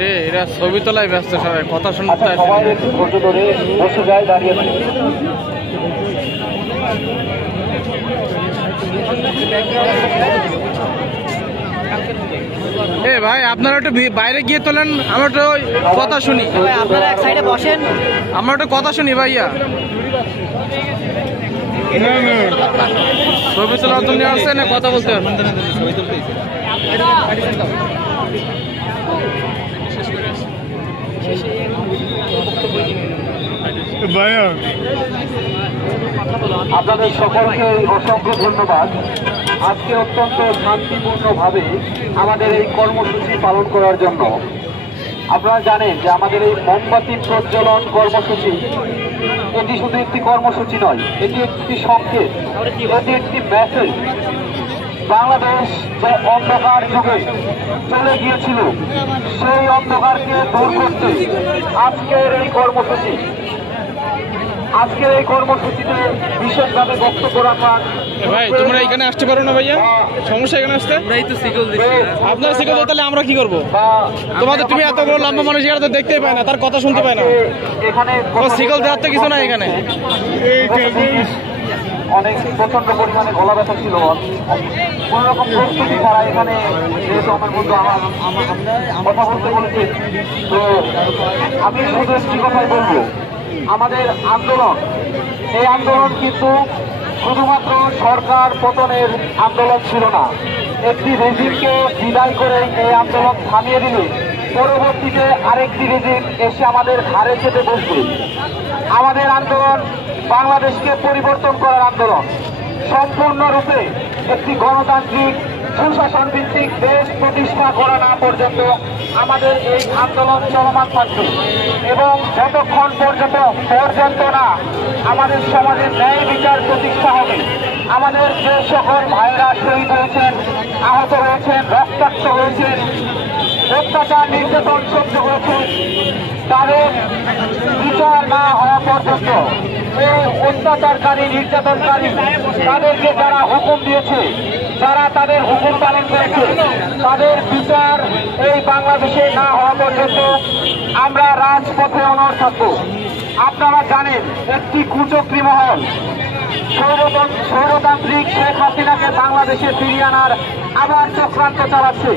রে, এরা ছবি তোলায় ব্যস্ত, সবাই কথা শুনতে সবাই একটু ধৈর্য ধরে বসে যায়, দাঁড়িয়ে থাকে। এ ভাই আপনারা একটু বাইরে গিয়ে তোলেন, আমরা একটু কথা শুনি। আপনারা এক সাইডে বসেন, আমরা একটু কথা শুনি ভাইয়া। ছবি তোলার জন্য আসছে না কথা বলতে ভাইয়া? আপনাদের সকলকে অসংখ্য ধন্যবাদ। আজকে অত্যন্ত শান্তিপূর্ণভাবে আমাদের এই কর্মসূচি পালন করার জন্য। আপনারা জানেন যে আমাদের এই মোমবাতি প্রজ্বলন কর্মসূচি এটি শুধু একটি কর্মসূচি নয়, এটি একটি সংকেত, এটি একটি মেসেজ। বাংলাদেশ যে অন্ধকার যুগে চলে গিয়েছিল সেই অন্ধকারকে দূর করতে আজকের এই কর্মসূচি। আজকের এই কর্মসূচিতে বিশেষভাবে বক্তব্য রাখার। ভাই তোমরা এখানে আসতে পারো না ভাইয়া, সমস্যা এখানে আসতে? আপনার সিগল তাহলে আমরা কি করবো? তোমাদের তুমি এত বড় লম্বা মানুষ এখানে তো দেখতেই পায় না, তার কথা শুনতে পায় না। সিগল দেওয়ার তো কিছু না এখানে। অনেক প্রচন্ড পরিমাণে গলা ব্যথা ছিল, কোন রকম প্রস্তুতি ছাড়া এখানে যেহেতু আমার বন্ধু কথা বলতে বলেছে, তো আমি শুধু একটি কথাই বলবো, আমাদের আন্দোলন, এই আন্দোলন কিন্তু শুধুমাত্র সরকার পতনের আন্দোলন ছিল না। একটি রেজিমকে বিদায় করে এই আন্দোলন থামিয়ে দিলে পরবর্তীতে আরেকটি রেজিম এসে আমাদের ঘাড়ে চেপে বসবে। আমাদের আন্দোলন বাংলাদেশকে পরিবর্তন করার আন্দোলন। সম্পূর্ণরূপে একটি গণতান্ত্রিক সুশাসন ভিত্তিক দেশ প্রতিষ্ঠা করা না পর্যন্ত আমাদের এই আন্দোলন চলমান থাকবে, এবং যতক্ষণ পর্যন্ত না আমাদের সমাজের ন্যায় বিচার প্রতিষ্ঠা হবে, আমাদের যে সকল ভাইরা শহীদ হয়েছেন, আহত হয়েছেন, রক্তাক্ত হয়েছেন, অত্যাচার নির্যাতন সহ্য করেছেন, তাদের বিচার না হওয়া পর্যন্ত এই অত্যাচারকারী নির্যাতনকারী তাদেরকে যারা হুকুম দিয়েছে, যারা তাদের হুকুম পালন করেছে, তাদের বিচার এই বাংলাদেশে না হওয়া পর্যন্ত আমরা রাজপথে অনড় থাকব। আপনারা জানেন একটি কুচক্রী মহল স্বৈরতান্ত্রিক শেখ হাসিনাকে বাংলাদেশে ফিরিয়ে আনার আবার চক্রান্ত চালাচ্ছে।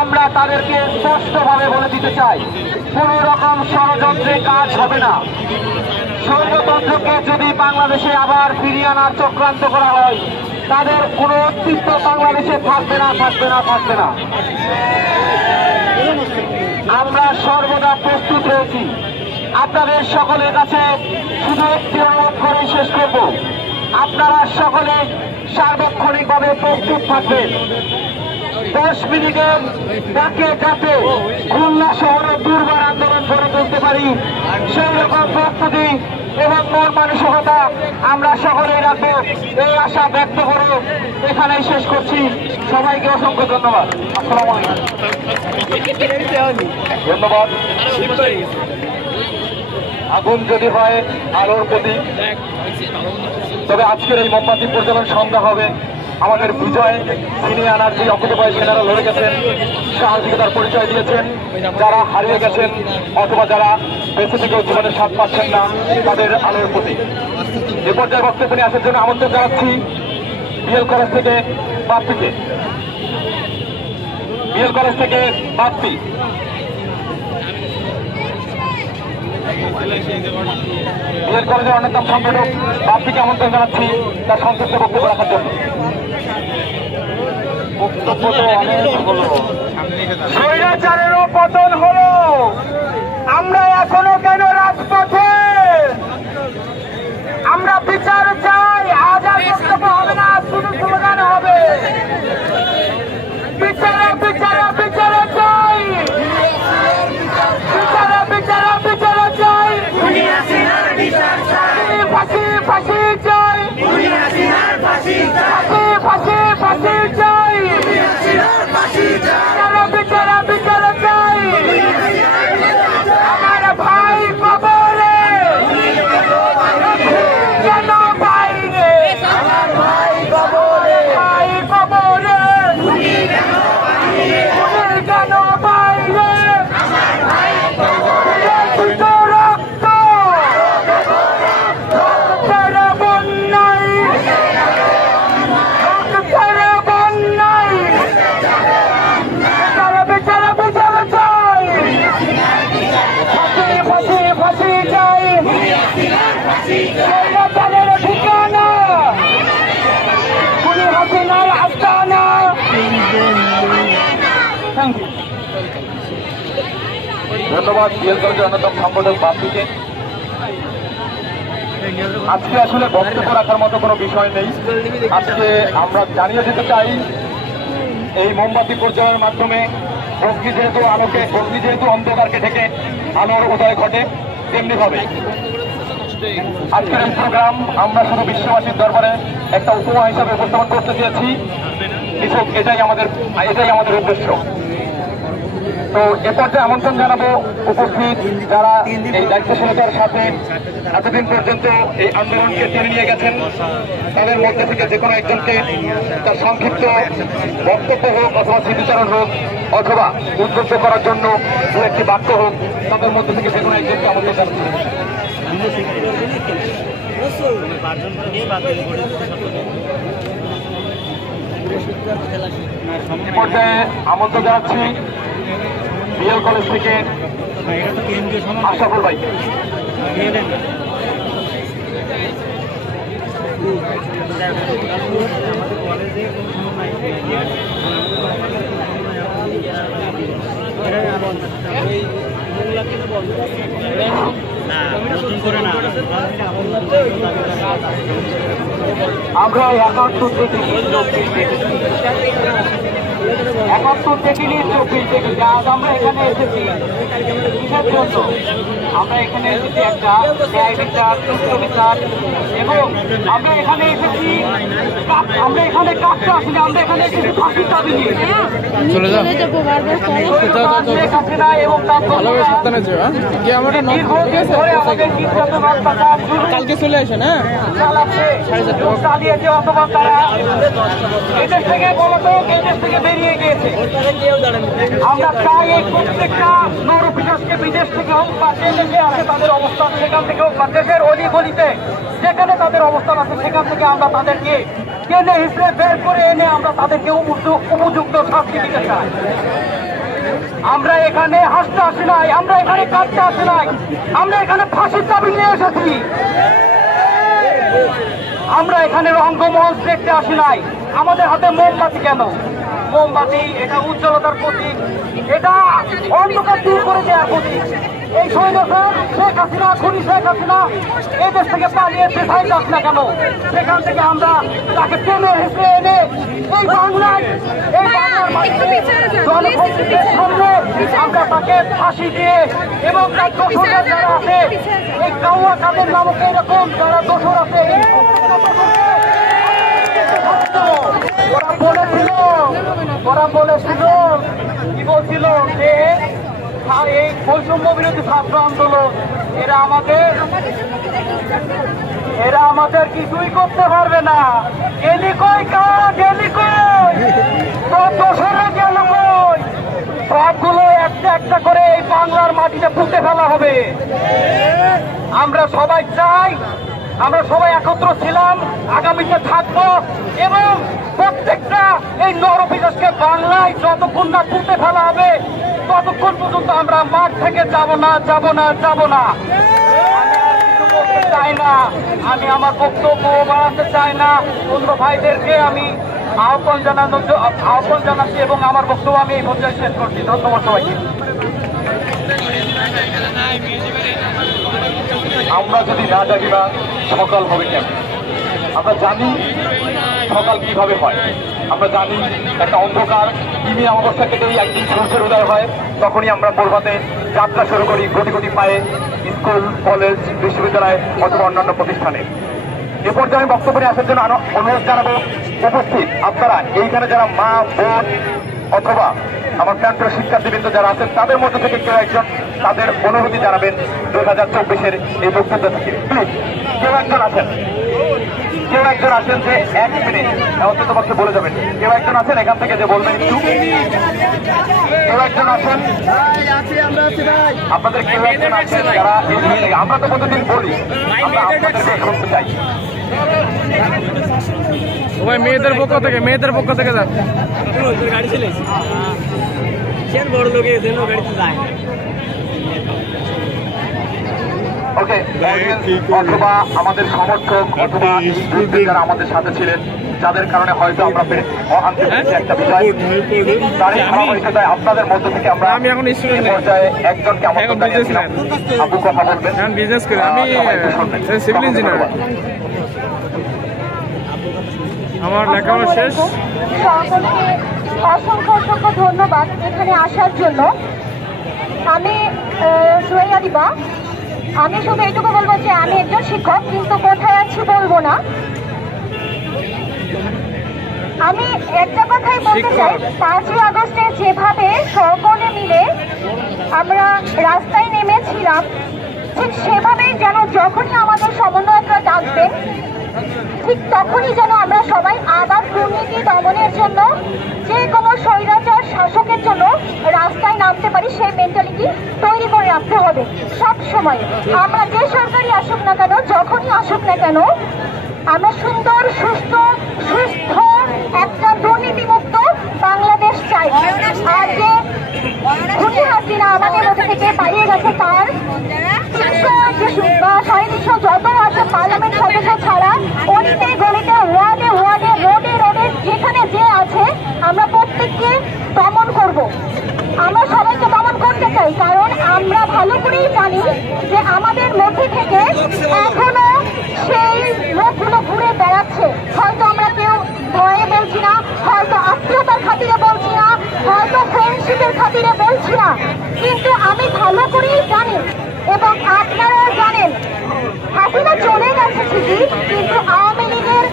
আমরা তাদেরকে স্পষ্টভাবে বলে দিতে চাই, কোন রকম ষড়যন্ত্রে কাজ হবে না। স্বৈরতন্ত্রকে যদি বাংলাদেশে আবার ফিরিয়ে আনার চক্রান্ত করা হয়, তাদের কোনো অস্তিত্ব বাংলাদেশে থাকবে না, থাকবে না, থাকবে না। আমরা সর্বদা প্রস্তুত রয়েছি। আপনাদের সকলের কাছে শুধু একটি অনুরোধ করে শেষ করব, আপনারা সকলে সার্বক্ষণিকভাবে প্রস্তুত থাকবেন। 10 মিনিটের ডাকে ডাকে খুলনা শহরে দুর্বার আন্দোলন গড়ে তুলতে পারি, সেই রকম প্রস্তুতি এবং মন মানসিকতা আমরা সকলেই রাখবো, এই আশা ব্যক্ত করে এখানেই শেষ করছি। সবাইকে অসংখ্য ধন্যবাদ। আসসালামু আলাইকুম। ধন্যবাদ। আগুন যদি হয় আলোর প্রতীক, তবে আজকের এই মোমবাতি প্রজ্বলন সন্ধ্যা হবে আমাদের বিজয় ছিনিয়ে আনার যে অকুতোভয় সেনারা লড়ে গেছেন, সাহসিকতার পরিচয় দিয়েছেন, যারা হারিয়ে গেছেন অথবা যারা বেঁচে থেকেও জীবনের স্বাদ পাচ্ছেন না, তাদের আলোর প্রতীক। এ পর্যায়ে বক্তব্য নিয়ে আসার জন্য আমন্ত্রণ জানাচ্ছি বিএল কলেজ থেকে বাপ্পিকে। বিএল কলেজ থেকে বাপ্পি। বিএল কলেজের অন্যতম সংগঠক বাপ্পিকে আমন্ত্রণ জানাচ্ছি তার সংক্ষিপ্ত বক্তব্য রাখার জন্য। স্বৈরাচারেরও পতন হলো, আমরা এখনো কেন রাজপথে? আমরা বিচার চাই, আজ আর বক্তব্য হবে না, শুধু স্লোগান হবে। বিচারে বিচারে বিচারে চাই, বিচারে বিচারে বিচারে চাই, ফাঁসি ফাঁসি চাই, ফাঁসি ফাঁসি ফাঁসি চাই, বিচারে বিচারে বিচারে চাই। আমার ভাই কবরে কেন পাই রে, ধন্যবাদ বিএল কলেজের অন্যতম সম্পাদক বাপ্পিকে। আজকে আসলে বক্তব্য রাখার মতো কোনো বিষয় নেই। আজকে আমরা জানিয়ে দিতে চাই, এই মোমবাতি প্রজ্বলনের মাধ্যমে অগ্নি যেহেতু অন্ধকারকে ঢেকে আলোর উদয় ঘটে, তেমনি ভাবে আজকের এই প্রোগ্রাম আমরা শুধু বিশ্ববাসীর দরবারে একটা উপমা হিসাবে উপস্থাপন করতে চেয়েছি। এটাই আমাদের উদ্দেশ্য। তো এ পর্যায়ে আমন্ত্রণ জানাবো উপস্থিত যারা এই দায়িত্বশীলতার সাথে এতদিন পর্যন্ত এই আন্দোলনকে টেনে নিয়ে গেছেন, তাদের মধ্যে থেকে যে কোনো একজনকে তার সংক্ষিপ্ত বক্তব্য হোক অথবা স্মৃতিচারণ হোক অথবা উদ্বুদ্ধ করার জন্য দু একটি বাক্য হোক, তাদের মধ্যে থেকে যে কোনো একজনকে আমন্ত্রণ জানাচ্ছি। এ পর্যায়ে আমন্ত্রণ জানাচ্ছি বিএল কলেজ থেকে আশরাফুল ভাইকে। আমরা 71 থেকে 24 থেকে আজ আমরা এখানে এসেছি কিসের জন্য? আমরা এখানে এসেছি একটা ন্যায় বিচার, সুস্থ বিচার, এবং আমরা এখানে এসেছি, আমরা এখানে কাটতে আসিনি, আমরা এখানে এসেছি ফাঁসির দাবি নিয়ে। কালকে চলে আসেন, হ্যাঁ চালিয়েছে, অথবা তারা এদেশ থেকে এদেশ থেকে বেরিয়ে গিয়েছে। আমরা চাই এই প্রত্যেকটা নরপিশাচকে বিদেশ থেকে হোক বা যে দেশে আছে তাদের অবস্থান সেখান থেকে হোক বা দেশের অলি গলিতে যেখানে তাদের অবস্থান আছে সেখান থেকে আমরা তাদেরকে টেনে হিসেবে বের করে এনে আমরা তাদেরকে উপযুক্ত শাস্তি দিতে চাই। আমরা এখানে হাসতে আসি নাই, আমরা এখানে কাঁদতে আসি নাই, আমরা এখানে ফাঁসির দাবি নিয়ে এসেছি। আমরা এখানে রঙ্গমঞ্চ দেখতে আসি নাই। আমাদের হাতে মোমবাতি কেন? মোমবাতি এটা উজ্জ্বলতার প্রতীক, এটা অন্ধকার দূর করে দেওয়ার প্রতীক। এই স্বৈরাচার শেখ হাসিনা, খুনি শেখ হাসিনা এই দেশ থেকে পালিয়ে দেশাই যাস না কেন, সেখান থেকে আমরা তাকে টেনে হেসে এনে এই বাংলার জনপ্রতিনিধিদের সামনে আমরা তাকে ফাঁসি দিয়ে এবং তার দোষরা যারা আছে, এই কাউয়া কাদের নামক এরকম যারা দোষর আছে, ওরা বলেছিল কি বলছিল যে এই বৈষম্য বিরোধী ছাত্র আন্দোলন এরা আমাদের কিছুই করতে পারবে না। গেলি কই গেলি কই দোষরা গেল কই? সবগুলো একটা একটা করে এই বাংলার মাটিতে পুঁতে ফেলা হবে। আমরা সবাই চাই, আমরা সবাই একত্র ছিলাম, আগামীতে থাকবো এবং প্রত্যেকটা এই নরপিশাচকে বাংলায় যতক্ষণ না পুঁতে ফেলা হবে ততক্ষণ পর্যন্ত আমরা মাঠ থেকে যাব না। চাই না, আমি আমার বক্তব্য বাড়াতে চাই না। অন্য ভাইদেরকে আমি আহ্বান জানাচ্ছি এবং আমার বক্তব্য আমি এই পর্যায়ে শেষ করছি। ধন্যবাদ সবাইকে। আমরা যদি না জানি না সকাল হবে কেন, আমরা জানি সকাল কিভাবে হয়, আমরা জানি একটা অন্ধকার ইমি অবস্থা কেটেই একদিন সূর্যের উদয় হয়। তখনই আমরা প্রভাতে যাত্রা শুরু করি কোটি কোটি পায়ে, স্কুল, কলেজ, বিশ্ববিদ্যালয় অথবা অন্যান্য প্রতিষ্ঠানে। এ পর্যায়ে আমি বক্তব্য নিয়ে আসার জন্য অনুরোধ জানাবো উপস্থিত আপনারা এইখানে যারা মা, বোন অথবা আমার প্রান্তীয় শিক্ষার্থীবৃন্দ যারা আছেন তাদের মধ্যে থেকে কেউ একজন তাদের অনুভূতি জানাবেন 2024-এর এই বক্তব্য থেকে। প্লিজ কেউ একজন আছেন যে 1 মিনিট অন্তত পক্ষে বলে যাবেন। কেউ একজন আছেন এখান থেকে যে বলবেন একটু? কেউ একজন আছেন? আপনাদের কেউ একজন আছেন যারা আমরা তো প্রতিদিন বলি, আমরা আপনাদেরকে শুনতে চাই। ভাই মেয়েদের পক্ষ থেকে যান। গাড়ি চলে বড় লোক গাড়িতে যায়। ওকে, অথবা আমাদের সমর্থক অথবা যারা আমাদের সাথে ছিলেন, যাদের কারণে হয়তো আমরা আনতে পেরেছি একটা বিষয়, তারই ধারাবাহিকতায় আপনাদের মধ্য থেকে আমরা আমি এখন স্টুডেন্ট পর্যায়ে একজনকে আমন্ত্রণ জানিয়েছিলাম। আপু কথা বলবেন, এখন বিজনেস করি আমি, সিভিল ইঞ্জিনিয়ার, আমার লেখাপড়া শেষ। সকলকে অসংখ্য অসংখ্য ধন্যবাদ এখানে আসার জন্য। আমি সুরাইয়া দিবা। আমি শুধু এইটুকু বলবো যে আমি একজন শিক্ষক, কিন্তু কোথায় আছি বলবো না। আমি একটা কথাই বলতে চাই, 5ই আগস্টে যেভাবে সকলে মিলে আমরা রাস্তায় নেমেছিলাম, ঠিক সেভাবেই যেন যখনই আমাদের সমন্বয়করা ডাকবেন, ঠিক তখনই যেন আমরা সবাই আবার দুর্নীতি দমনের জন্য, যে কোনো স্বৈরাচার শাসকের জন্য রাস্তায় নামতে পারি, সেই মেন্টালিটি তৈরি করে রাখতে হবে সব সময়। আমরা যে সরকারই আসুক না কেন, যখনই আসুক না কেন, আমরা সুন্দর সুস্থ একটা দুর্নীতিমুক্ত বাংলাদেশ চাই। আর যে খুনি হাসিনা আমাদের মধ্যে থেকে পালিয়ে গেছে, তার 300 যত আছে পার্লামেন্ট সদস্য ছাড়া অলিতে গলিতে ওয়ার্ডে ওয়ার্ডে রোডে রোডে যেখানে যে আছে আমরা প্রত্যেককে দমন করব। আমরা সবাইকে দমন করতে চাই, কারণ আমরা ভালো করেই জানি যে আমাদের মধ্যে থেকে এখনো সেই লোকগুলো ঘুরে বেড়াচ্ছে। হয়তো আমরা কেউ ভয়ে বলছি না, হয়তো আত্মীয়তার খাতিরে বলছি না, হয়তো ফ্রেন্ডশিপের খাতিরে বলছি না, কিন্তু আমি ভালো করেই জানি এবং আপনারাও জানেন, হাসিনা চলে গেছে ঠিকই, কিন্তু আওয়ামী লীগের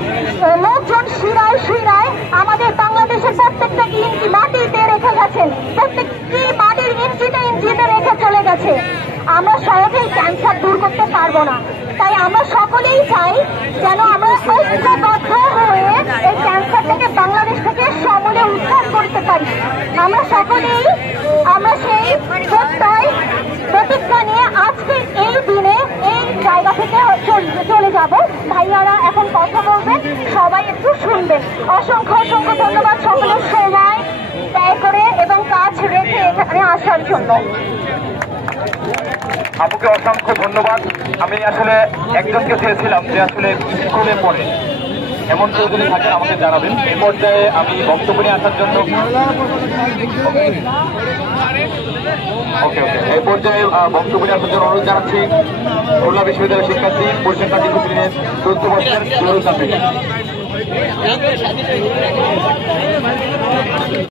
লোকজন শিরায় শিরায় আমাদের বাংলাদেশের প্রত্যেকটা ইঞ্চি মাটিতে রেখে গেছেন, প্রত্যেকটি মাটির ইঞ্চিতে রেখে চলে গেছে। আমরা সহজেই ক্যান্সার দূর করতে পারবো না, তাই আমরা সকলেই চাই যেন আমরা ঐক্যবদ্ধ হয়ে এই ক্যান্সার থেকে বাংলাদেশ থেকে সমূলে উদ্ধার করতে পারি। আমরা সকলেই সেই প্রতিজ্ঞা নিয়ে আজকে এই দিনে এই জায়গা থেকে চলে যাব। ভাইয়ারা এখন কথা বলবেন, সবাই একটু শুনবেন। অসংখ্য অসংখ্য ধন্যবাদ সকলের সময় ব্যয় করে এবং কাজ রেখে এখানে আসার জন্য। আপুকে অসংখ্য ধন্যবাদ। আমি আসলে একজনকে চেয়েছিলাম যে আসলে স্কুলে পড়ে এমন কেউ যদি থাকেন আমাকে জানাবেন। এই পর্যায়ে আমি বক্তব্য নিয়ে আসার জন্য এই পর্যায়ে বক্তব্য নিয়ে আসার জন্য অনুরোধ জানাচ্ছি খুলনা বিশ্ববিদ্যালয়ের শিক্ষার্থী পরিষদ কার্যক্রমের 14 বছরের জরুরি